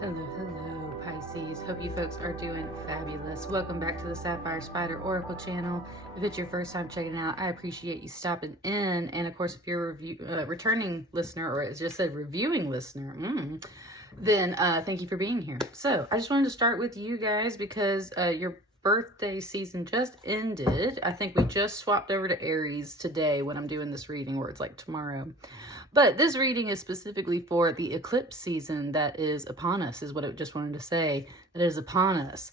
Hello, hello, Pisces. Hope you folks are doing fabulous. Welcome back to the Sapphire Spider Oracle channel. If it's your first time checking it out, I appreciate you stopping in. And of course, if you're a returning listener, or it just said reviewing listener, then thank you for being here. So I just wanted to start with you guys because your birthday season just ended. I think we just swapped over to Aries today when I'm doing this reading, or it's like tomorrow. But this reading is specifically for the eclipse season that is upon us, is what I just wanted to say. That is upon us.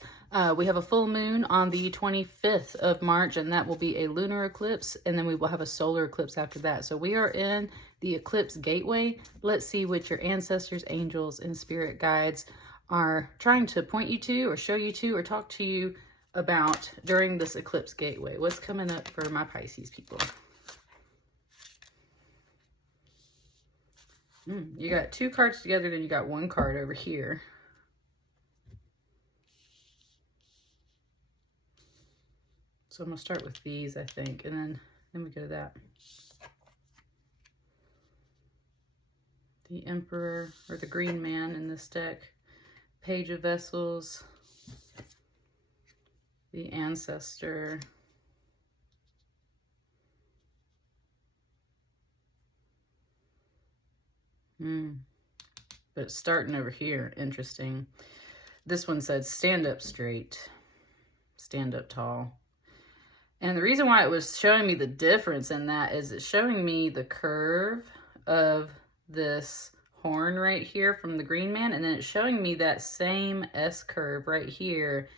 We have a full moon on the 25th of March, and that will be a lunar eclipse, and then we will have a solar eclipse after that. So we are in the eclipse gateway. Let's see what your ancestors, angels, and spirit guides are trying to point you to, or show you to, or talk to you about during this eclipse gateway. What's coming up for my Pisces people? You got two cards together, then you got one card over here. So I'm going to start with these, I think, and then we go to that. The Emperor, or the Green Man in this deck. Page of Vessels. The Ancestor. But it's starting over here. Interesting. This one said stand up straight, stand up tall. And the reason why it was showing me the difference in that is it's showing me the curve of this horn right here from the Green Man, and then it's showing me that same S curve right here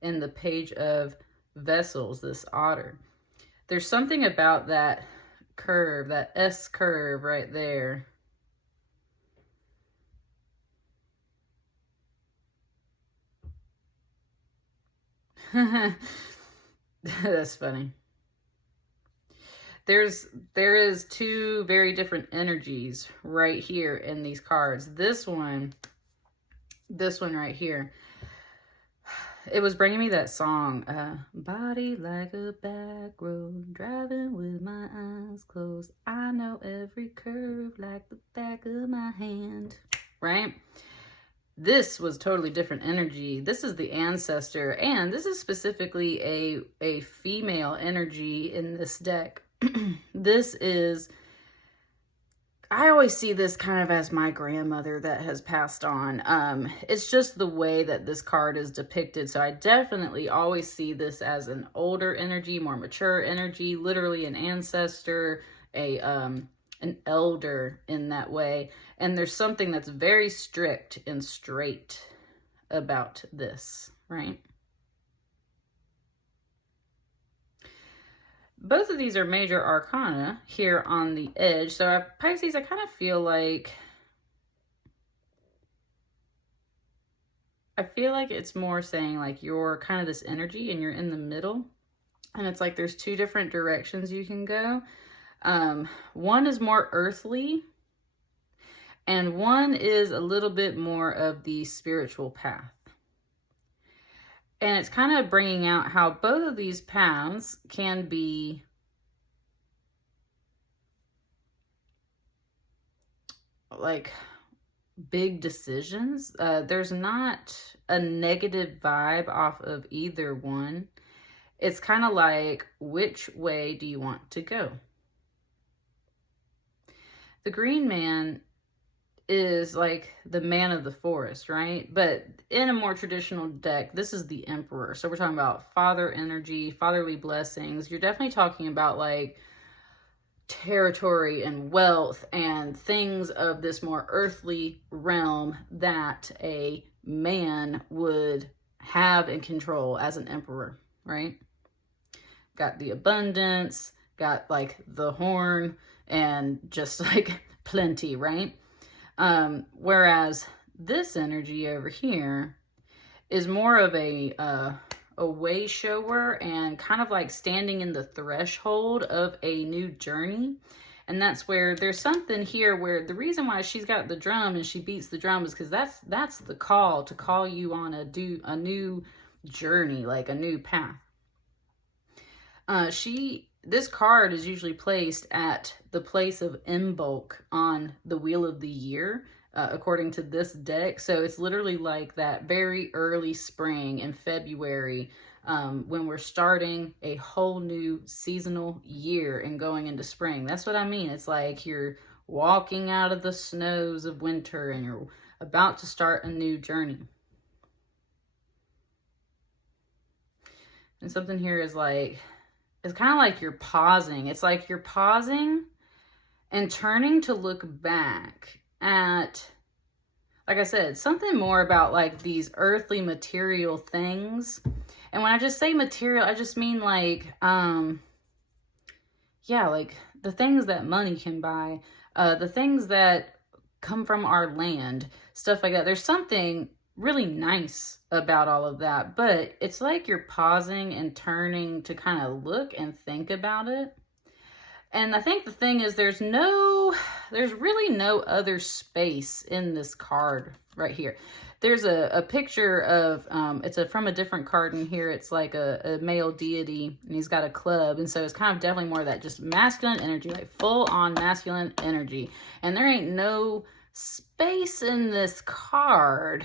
in the Page of Vessels, this otter. There's something about that curve, that S curve right there. That's funny. There is two very different energies right here in these cards. This one right here, it was bringing me that song, body like a back road, driving with my eyes closed. I know every curve like the back of my hand, right? This was totally different energy. This is the Ancestor, and this is specifically a female energy in this deck. This is, I always see this kind of as my grandmother that has passed on. It's just the way that this card is depicted. So I definitely always see this as an older energy, more mature energy, literally an ancestor, an elder in that way. And there's something that's very strict and straight about this, right? Both of these are major arcana here on the edge. So Pisces, I kind of feel like it's more saying like you're kind of this energy and you're in the middle. And it's like there's two different directions you can go. One is more earthly, and one is a little bit more of the spiritual path. And it's kind of bringing out how both of these paths can be like big decisions. There's not a negative vibe off of either one. It's kind of like, which way do you want to go? The Green Man is like the man of the forest, right? But in a more traditional deck, this is the Emperor. So we're talking about father energy, fatherly blessings. You're definitely talking about like territory and wealth and things of this more earthly realm that a man would have and control as an emperor, right? Got the abundance, got like the horn, and just like plenty, right? Whereas this energy over here is more of a way shower and kind of like standing in the threshold of a new journey. And that's where there's something here where the reason why she's got the drum and she beats the drum is because that's the call to call you on a new journey, like a new path. This card is usually placed at the place of Imbolc on the Wheel of the Year. according to this deck. So it's literally like that very early spring in February, when we're starting a whole new seasonal year and going into spring. That's what I mean. It's like you're walking out of the snows of winter and you're about to start a new journey. And something here is like, it's kind of like you're pausing. It's like you're pausing and turning to look back at, like I said, something more about like these earthly material things. And when I just say material, I just mean like, yeah, like the things that money can buy, the things that come from our land, stuff like that. There's something really nice about all of that, but it's like you're pausing and turning to kind of look and think about it. And I think the thing is there's really no other space in this card right here. There's a picture of, it's from a different card in here. It's like a male deity, and he's got a club. And so it's kind of definitely more of that just masculine energy, like full on masculine energy. And there ain't no space in this card,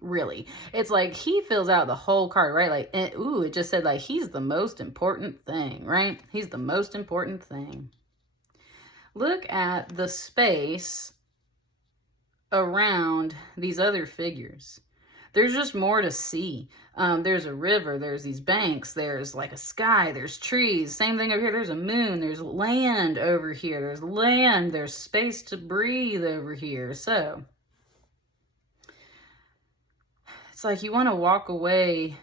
really. It's like he fills out the whole card, right? Like, it just said like he's the most important thing, right? He's the most important thing. Look at the space around these other figures. There's just more to see. There's a river, there's these banks, there's like a sky, there's trees. Same thing over here. There's a moon, there's land over here, there's land, there's space to breathe over here. So it's like you want to walk away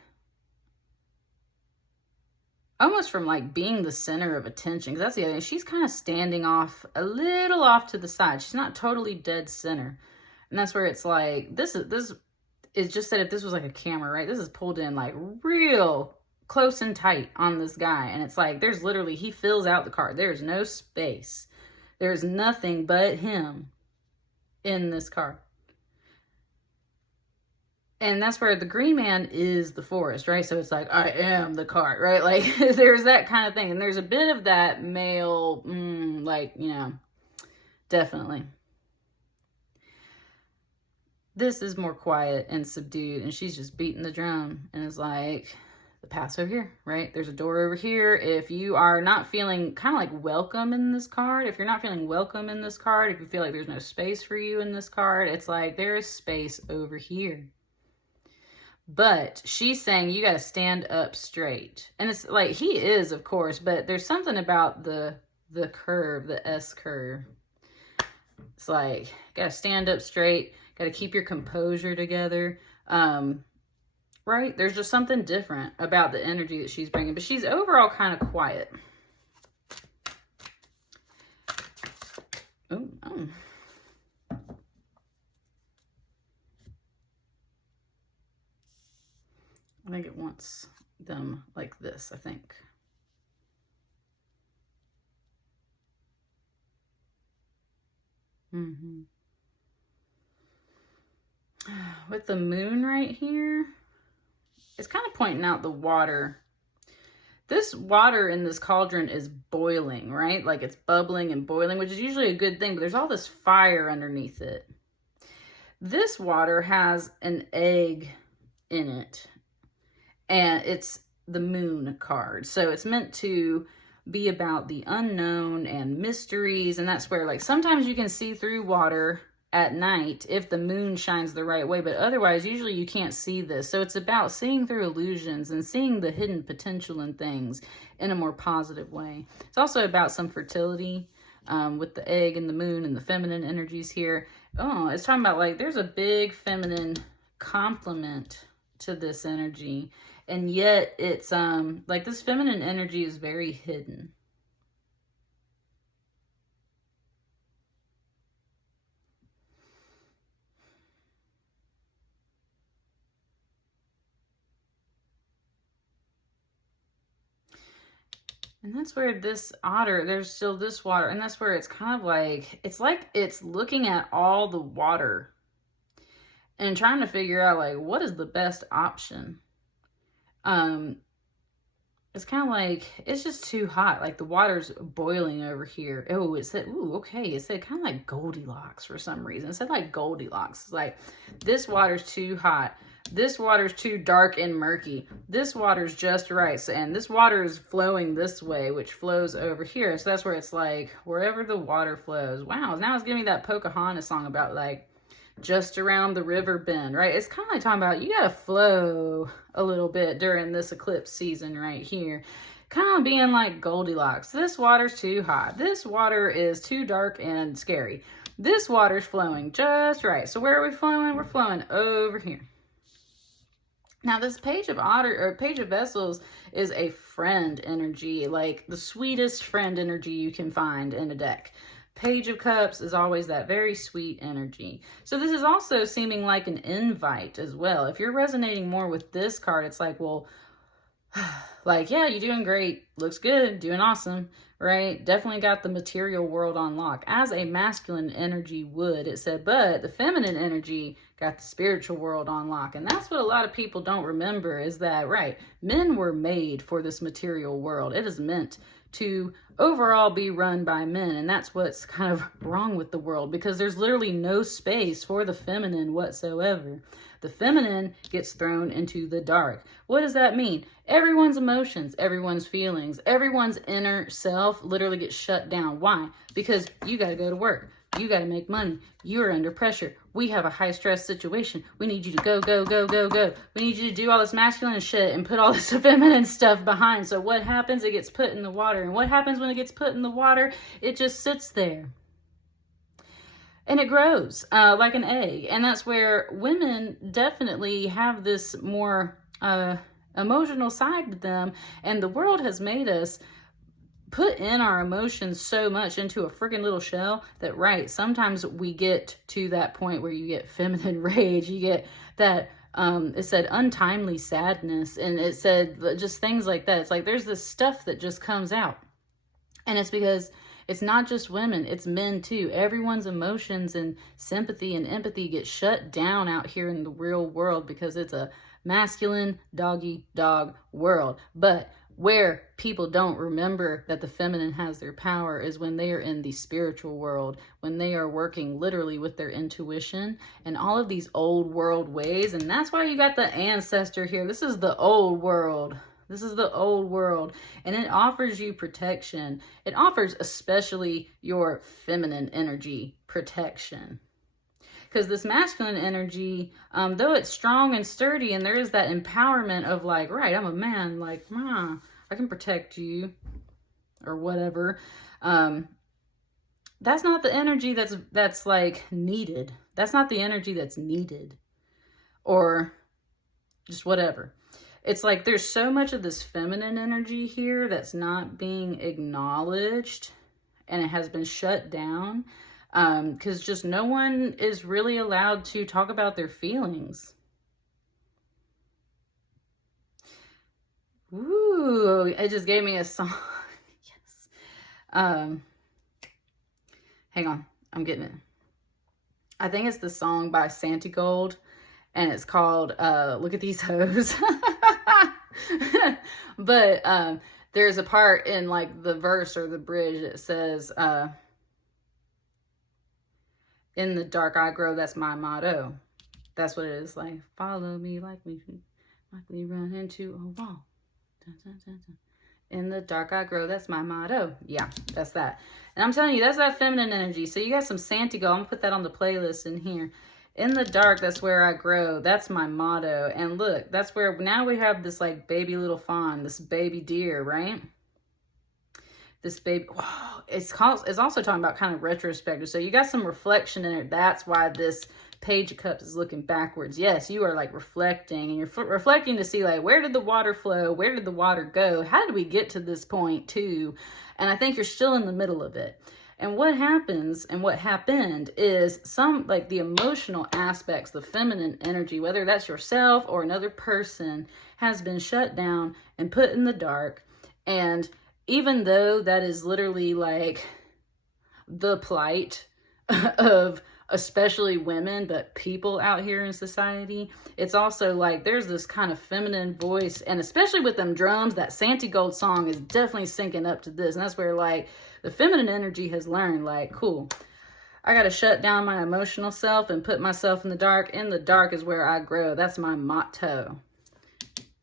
almost from like being the center of attention. Because that's the other thing. She's kind of standing off, a little off to the side. She's not totally dead center. And that's where it's like, this is just that if this was like a camera, right? This is pulled in like real close and tight on this guy. And it's like, there's literally, he fills out the card. There's no space. There's nothing but him in this card. And that's where the green man is the forest, right? So it's like, I am the cart, right? Like, there's that kind of thing. And there's a bit of that male, like, you know, definitely. This is more quiet and subdued, and she's just beating the drum. And it's like, the path's over here, right? There's a door over here. If you are not feeling kind of like welcome in this card, if you're not feeling welcome in this card, if you feel like there's no space for you in this card, it's like, there is space over here. But she's saying you got to stand up straight. And it's like, he is, of course, but there's something about the curve, the S curve. It's like, got to stand up straight, got to keep your composure together. Right? There's just something different about the energy that she's bringing, but she's overall kind of quiet. Oh. I think it wants them like this, I think. With the moon right here, it's kind of pointing out the water. This water in this cauldron is boiling, right? Like it's bubbling and boiling, which is usually a good thing, but there's all this fire underneath it. This water has an egg in it. And it's the moon card. So it's meant to be about the unknown and mysteries. And that's where, like, sometimes you can see through water at night if the moon shines the right way. But otherwise, usually you can't see this. So it's about seeing through illusions and seeing the hidden potential in things in a more positive way. It's also about some fertility with the egg and the moon and the feminine energies here. Oh, it's talking about, like, there's a big feminine complement to this energy. And yet it's, like this feminine energy is very hidden. And that's where this otter, there's still this water. And that's where it's kind of like it's looking at all the water and trying to figure out, like, what is the best option? it's kind of like, it's just too hot. Like the water's boiling over here. Oh, it said, ooh, okay. It said kind of like Goldilocks for some reason. It said like Goldilocks. It's like, this water's too hot. This water's too dark and murky. This water's just right. So, and this water is flowing this way, which flows over here. So that's where it's like, wherever the water flows. Wow, now it's giving me that Pocahontas song about like, just around the river bend, right? It's kind of like talking about you gotta flow a little bit during this eclipse season right here. Kind of being like Goldilocks. This water's too hot. This water is too dark and scary. This water's flowing just right. So where are we flowing? We're flowing over here. Now this Page of Page of Vessels is a friend energy, like the sweetest friend energy you can find in a deck. Page of Cups is always that very sweet energy. So this is also seeming like an invite as well. If you're resonating more with this card, it's like, well, like, yeah, you're doing great. Looks good. Doing awesome, right? Definitely got the material world on lock. As a masculine energy would, it said, but the feminine energy got the spiritual world on lock. And that's what a lot of people don't remember is that, right, men were made for this material world. It is meant to overall be run by men, and that's what's kind of wrong with the world, because there's literally no space for the feminine whatsoever. The feminine gets thrown into the dark. What does that mean? Everyone's emotions, everyone's feelings, everyone's inner self literally gets shut down. Why? Because you got to go to work. You got to make money. You're under pressure. We have a high stress situation. We need you to go, go, go, go, go. We need you to do all this masculine shit and put all this feminine stuff behind. So what happens? It gets put in the water. And what happens when it gets put in the water? It just sits there. And it grows like an egg. And that's where women definitely have this more emotional side to them. And the world has made us put in our emotions so much into a freaking little shell that, right, sometimes we get to that point where you get feminine rage, you get that, it said untimely sadness, and it said just things like that. It's like there's this stuff that just comes out. And it's because it's not just women, it's men too. Everyone's emotions and sympathy and empathy get shut down out here in the real world because it's a masculine dog world. But where people don't remember that the feminine has their power is when they are in the spiritual world, when they are working literally with their intuition and all of these old world ways. And that's why you got the ancestor here. This is the old world. This is the old world, and it offers you protection. It offers especially your feminine energy protection. Because this masculine energy, though it's strong and sturdy, and there is that empowerment of like, right, I'm a man, like, I can protect you, or whatever. That's not the energy that's like needed. That's not the energy that's needed, or just whatever. It's like there's so much of this feminine energy here that's not being acknowledged, and it has been shut down. Because just no one is really allowed to talk about their feelings. Ooh, it just gave me a song. Yes. Hang on, I'm getting it. I think it's the song by Santi Gold, and it's called Look at These Hoes. But there's a part in like the verse or the bridge that says, in the dark I grow, that's my motto. That's what it is. Like, follow me like we run into a wall. Dun, dun, dun, dun. In the dark I grow, that's my motto. Yeah, that's that. And I'm telling you, that's that feminine energy. So you got some Santiago. I'm going to put that on the playlist in here. In the dark, that's where I grow. That's my motto. And look, that's where now we have this like baby little fawn, this baby deer, right? This baby, wow, it's also talking about kind of retrospective. So you got some reflection in it. That's why this Page of Cups is looking backwards. Yes, you are like reflecting, and you're reflecting to see like, where did the water flow? Where did the water go? How did we get to this point too? And I think you're still in the middle of it. And what happens and what happened is some like the emotional aspects, the feminine energy, whether that's yourself or another person, has been shut down and put in the dark. And even though that is literally like the plight of especially women, but people out here in society. It's also like there's this kind of feminine voice, and especially with them drums, that Santi Gold song is definitely syncing up to this. And that's where like the feminine energy has learned, like, cool, I got to shut down my emotional self and put myself in the dark. In the dark is where I grow. That's my motto.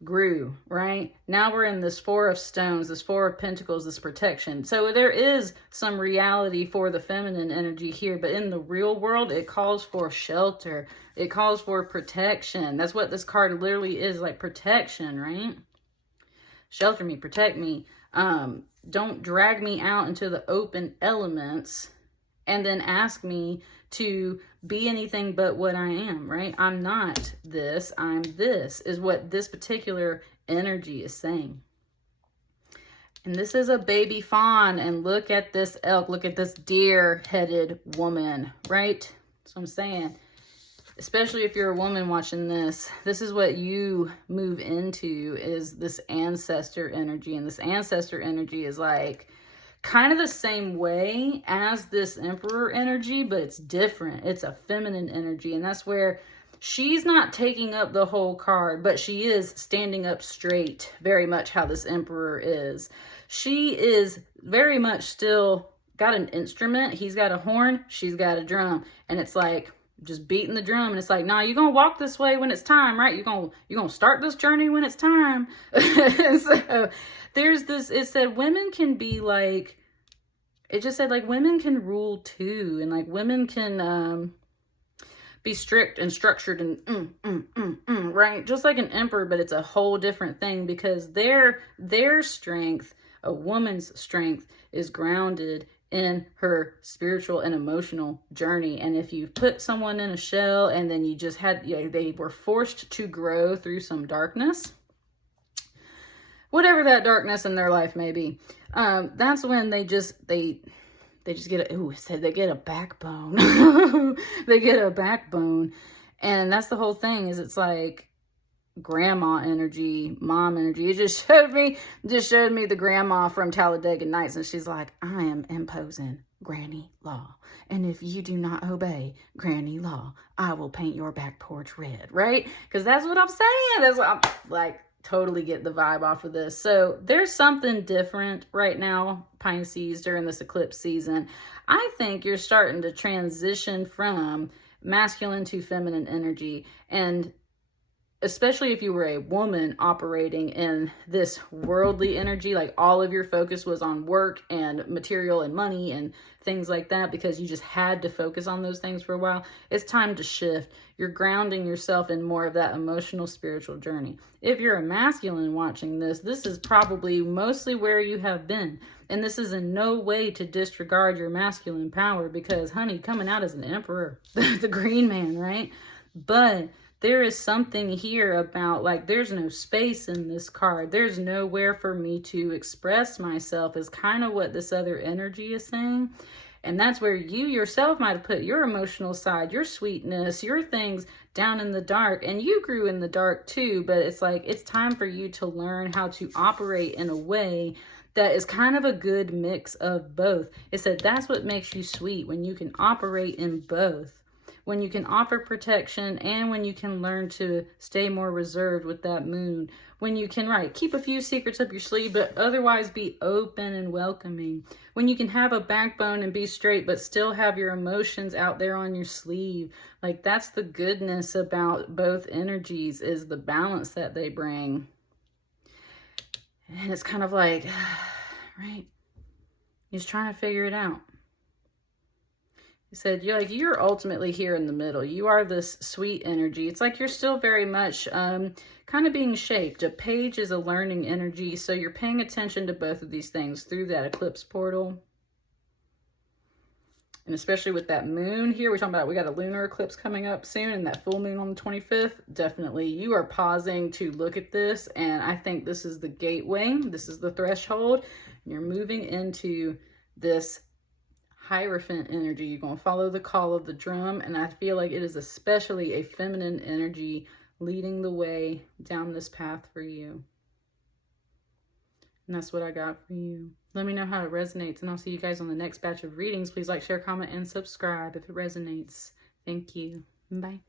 Grew, right? Now we're in this Four of Stones, this Four of Pentacles, this protection. So there is some reality for the feminine energy here, but in the real world, it calls for shelter. It calls for protection. That's what this card literally is, like protection, right? Shelter me, protect me. Don't drag me out into the open elements and then ask me to be anything but what I am, right? I'm not this, I'm this, is what this particular energy is saying. And this is a baby fawn, and look at this elk, look at this deer-headed woman, right? That's what I'm saying. Especially if you're a woman watching this, this is what you move into, is this ancestor energy. And this ancestor energy is like kind of the same way as this emperor energy, but it's different. It's a feminine energy, and that's where she's not taking up the whole card, but she is standing up straight, very much how this emperor is. She is very much still got an instrument. He's got a horn, she's got a drum, and it's like just beating the drum, and it's like, nah, you're gonna walk this way when it's time, right? You're gonna start this journey when it's time. So there's this, it said women can be like, it just said like women can rule too, and like women can be strict and structured and right? Just like an emperor, but it's a whole different thing, because their strength, a woman's strength, is grounded in her spiritual and emotional journey. And if you put someone in a shell and then you just had, they were forced to grow through some darkness, whatever that darkness in their life may be, that's when they just get they get a backbone. They get a backbone. And that's the whole thing, is it's like grandma energy, mom energy. It just showed me the grandma from Talladega Nights, and she's like, I am imposing granny law, and if you do not obey granny law, I will paint your back porch red, right? Because that's what I'm saying. That's what I'm like, totally get the vibe off of this. So there's something different right now, Pisces, during this eclipse season. I think you're starting to transition from masculine to feminine energy, and especially if you were a woman operating in this worldly energy, like all of your focus was on work and material and money and things like that, because you just had to focus on those things for a while, it's time to shift. You're grounding yourself in more of that emotional, spiritual journey. If you're a masculine watching this, this is probably mostly where you have been. And this is in no way to disregard your masculine power, because, honey, coming out as an emperor, the green man, right? But there is something here about, like, there's no space in this card. There's nowhere for me to express myself, is kind of what this other energy is saying. And that's where you yourself might have put your emotional side, your sweetness, your things down in the dark. And you grew in the dark too, but it's like, it's time for you to learn how to operate in a way that is kind of a good mix of both. It said that's what makes you sweet, when you can operate in both. When you can offer protection, and when you can learn to stay more reserved with that moon. When you can, right, keep a few secrets up your sleeve, but otherwise be open and welcoming. When you can have a backbone and be straight, but still have your emotions out there on your sleeve. Like, that's the goodness about both energies, is the balance that they bring. And it's kind of like, right, you're just trying to figure it out. He said, you're ultimately here in the middle. You are this sweet energy. It's like you're still very much kind of being shaped. A page is a learning energy, so you're paying attention to both of these things through that eclipse portal. And especially with that moon here, we're talking about, we got a lunar eclipse coming up soon, and that full moon on the 25th. Definitely, you are pausing to look at this, and I think this is the gateway. This is the threshold. And you're moving into this Hierophant energy. You're going to follow the call of the drum, and I feel like it is especially a feminine energy leading the way down this path for you. And that's what I got for you. Let me know how it resonates, and I'll see you guys on the next batch of readings. Please like, share, comment, and subscribe if it resonates. Thank you. Bye.